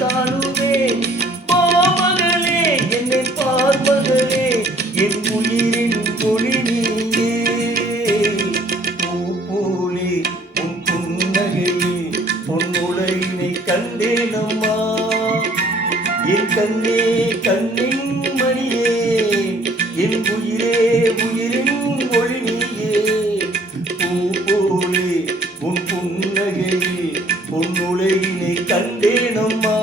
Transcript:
காணுவேன். மாமகளே என்னை பார்மகளே, என் உயிரின் ஒளி நீயே. பூ போலே உன் புன்னகையில் பொன்னுலகினை கண்டேனம்மா. என் கண்ணே கண்ணின் மணியே, என் உயிரே உயிரின் ஒளி நீயே. பூ போலே உன் புன்னகையில் பொன்னுலகினை கண்டேனம்மா.